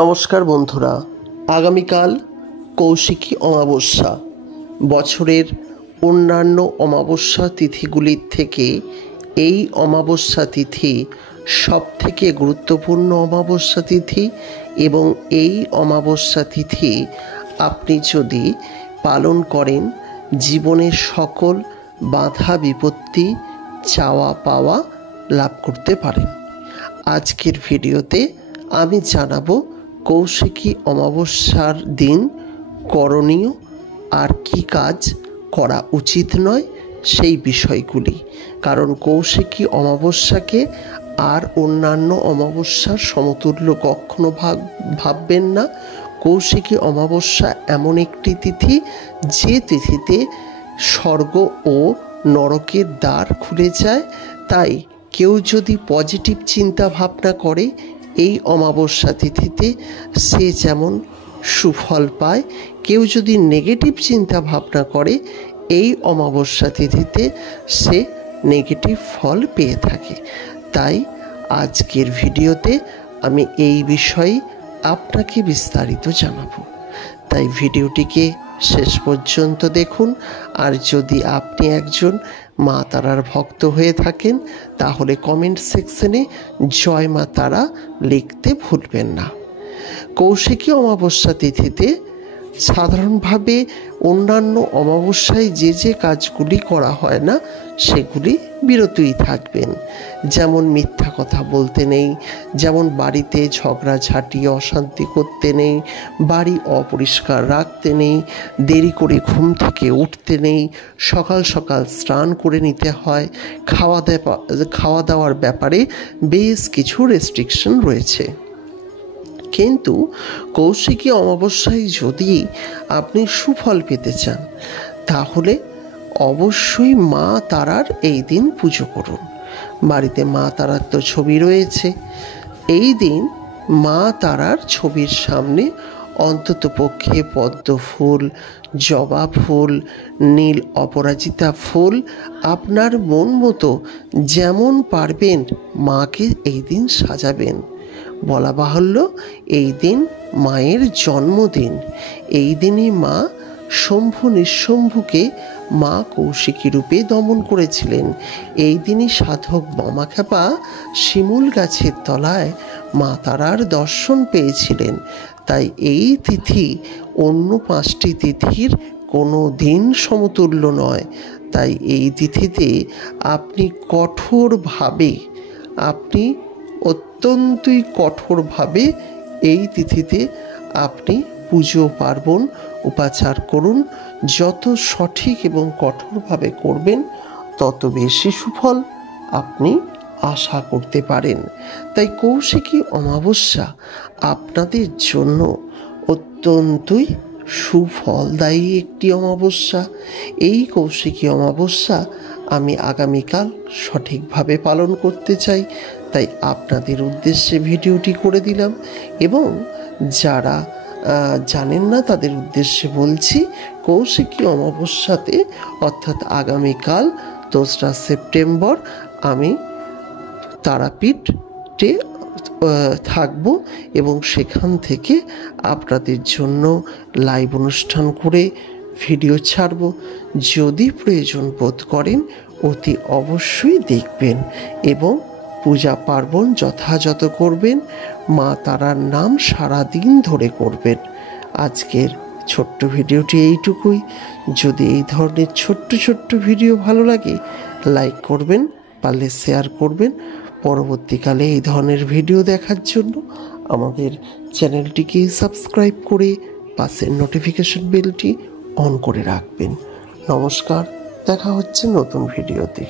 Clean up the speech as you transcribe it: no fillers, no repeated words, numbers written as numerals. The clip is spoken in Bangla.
নমস্কার বন্ধুরা, আগামীকাল কৌশিকী অমাবস্যা। বছরের অন্যান্য অমাবস্যা তিথিগুলির থেকে এই অমাবস্যা তিথি সবথেকে গুরুত্বপূর্ণ অমাবস্যা তিথি এবং এই অমাবস্যা তিথি আপনি যদি পালন করেন জীবনের সকল বাধা বিপত্তি চাওয়া পাওয়া লাভ করতে পারেন। আজকের ভিডিওতে আমি জানাবো কৌশিকী অমাবস্যার দিন করণীয় আর কি কাজ করা উচিত নয় সেই বিষয়গুলি। কারণ কৌশিকী অমাবস্যাকে আর অন্যান্য অমাবস্যার সমতুল্য কখনো ভাববেন না। কৌশিকী অমাবস্যা এমন একটি তিথি যে তিথিতে স্বর্গ ও নরকের দ্বার খুলে যায়। তাই কেউ যদি পজিটিভ চিন্তা ভাবনা করে এই অমাবস্যা তিথিতে সে যেমন সুফল পায়, কেউ যদি নেগেটিভ চিন্তা ভাবনা করে এই অমাবস্যা তিথিতে সে নেগেটিভ ফল পেয়ে থাকে। তাই আজকের ভিডিওতে আমি এই বিষয়ে আপনাকে বিস্তারিত জানাবো। তাই ভিডিওটিকে শেষ পর্যন্ত দেখুন। আর যদি আপনি একজন মা তারার ভক্ত হয়ে থাকেন তাহলে কমেন্ট সেকশনে জয় মা তারা লিখতে ভুলবেন না। কৌশিকী অমাবস্যা তিথিতে সাধারণভাবে অন্যান্য অমাবস্যায় যে কাজগুলি করা হয় না সেগুলি বিরতই থাকবেন। যেমন মিথ্যা কথা বলতে নেই, যেমন বাড়িতে ঝগড়াঝাঁটি অশান্তি করতে নেই, বাড়ি অপরিষ্কার রাখতে নেই, দেরি করে ঘুম থেকে উঠতে নেই, সকাল সকাল স্নান করে নিতে হয়, খাওয়া দাওয়ার ব্যাপারে বেশ কিছু রেস্ট্রিকশন রয়েছে। কিন্তু কৌশিকী অমাবস্যায় যদি আপনি সুফল পেতে চান তাহলে অবশ্যই মা তারার এই দিন পুজো করুন। বাড়িতে মা তারার তো ছবি রয়েছে। এই দিন মা তারার ছবির সামনে অন্ততপক্ষে পদ্ম ফুল, জবা ফুল, নীল অপরাজিতা ফুল আপনার মন মতো যেমন পারবেন মাকে এই দিন সাজাবেন। বলা বাহুল্য এই দিন মায়ের জন্মদিন। এই দিনই মা শম্ভু নিঃশম্ভুকে মা কৌশিকী রূপে দমন করেছিলেন। এই দিনই সাধক বামাখ্যাপা শিমুল গাছের তলায় মা তারার দর্শন পেয়েছিলেন। তাই এই তিথি অন্য 5টি তিথির কোনো দিন সমতুল্য নয়। তাই এই তিথিতে আপনি অত্যন্তই কঠোরভাবে এই তিথিতে আপনি পুজো পার্বণ উপাচার করুন। যত সঠিক এবং কঠোরভাবে করবেন তত বেশি সুফল আপনি আশা করতে পারেন। তাই কৌশিকী অমাবস্যা আপনাদের জন্য অত্যন্তই সুফলদায়ী একটি অমাবস্যা। এই কৌশিকী অমাবস্যা আমি আগামীকাল সঠিকভাবে পালন করতে চাই, তাই আপনাদের উদ্দেশ্যে ভিডিওটি করে দিলাম। এবং যারা জানেন না তাদের উদ্দেশ্যে বলছি, কৌশিকী অমাবস্যাতে অর্থাৎ আগামীকাল 2রা সেপ্টেম্বর আমি তারাপীঠে থাকব এবং সেখান থেকে আপনাদের জন্য লাইভ অনুষ্ঠান করে ভিডিও ছাড়ব। যদি প্রয়োজন বোধ করেন অতি অবশ্যই দেখবেন এবং পূজা পার্বণ যথাযথ করবেন। মা তারার নাম সারাদিন ধরে করবেন। আজকের ছোট্ট ভিডিওটি এইটুকুই। যদি এই ধরনের ছোট্ট ভিডিও ভালো লাগে লাইক করবেন, পারলে শেয়ার করবেন। পরবর্তীকালে এই ধরনের ভিডিও দেখার জন্য আমাদের চ্যানেলটিকে সাবস্ক্রাইব করে পাশের নোটিফিকেশন বেলটি অন করে রাখবেন। নমস্কার, দেখা হচ্ছে নতুন ভিডিওতে।